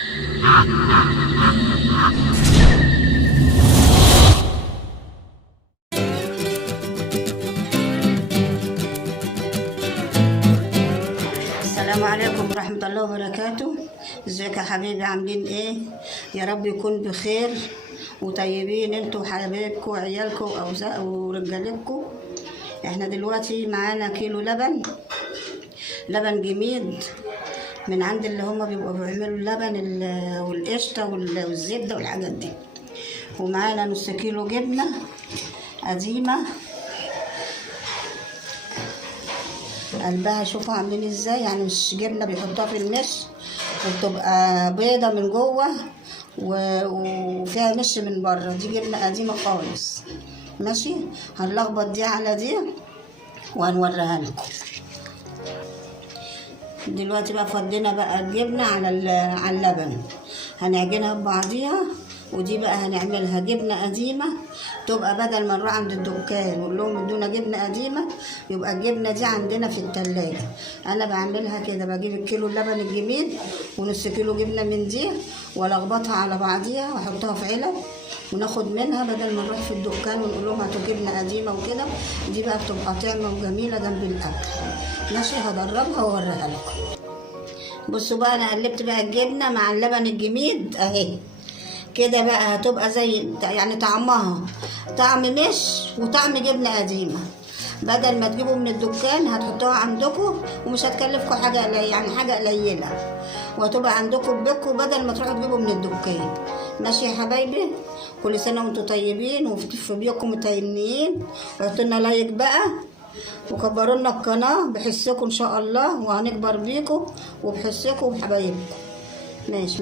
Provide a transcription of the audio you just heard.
السلام عليكم ورحمة الله وبركاته. ازيك يا حبيبي، عاملين ايه؟ يا رب يكون بخير وطيبين انتوا وحبايبكم وعيالكم ورجالكم. احنا دلوقتي معانا كيلو لبن جميد من عند اللي هما بيبقوا بيعملوا اللبن والقشطة والزبدة والحاجات دي، ومعانا نص كيلو جبنة قديمة قلبها شوفوا عاملين ازاي، يعني مش جبنة بيحطوها في المش وبتبقى بيضة من جوه وفيها مش من بره، دي جبنة قديمة خالص. ماشي، هنلخبط دي على دي وهنوريها لكم دلوقتي. بقى فضينا بقى الجبنة على اللبن، هنعجنها ببعضيها، ودي بقى هنعملها جبنة قديمة، تبقى بدل ما نروح عند الدكان ونقول لهم ادونا جبنة قديمة، يبقى الجبنة دي عندنا في التلاجة. أنا بعملها كده، بجيب الكيلو اللبن الجميد ونص كيلو جبنة من دي والخبطها على بعضيها واحطها في علب وناخد منها، بدل ما نروح في الدكان ونقول لهم هاتوا جبنة قديمة وكده. دي بقى بتبقى طعمة وجميلة جنب الأكل. ماشي، هدربها واوريها لكم. بصوا بقى، أنا قلبت بقى الجبنة مع اللبن الجميد أهي كده، بقى هتبقى زي يعني طعمها طعم مش وطعم جبنة قديمة. بدل ما تجيبوا من الدكان هتحطوها عندكم ومش هتكلفكم حاجة، يعني حاجة قليلة، وهتبقى عندكم ببيتكم بدل ما تروحوا تجيبوا من الدكان. ماشي يا حبايبي، كل سنة وانتم طيبين وفي بيوتكم متهنيين. وحطوا لنا لايك بقى وكبروا لنا القناة بحسكم ان شاء الله، وهنكبر بيكم وبحسكم وبحبايبكم. ماشي.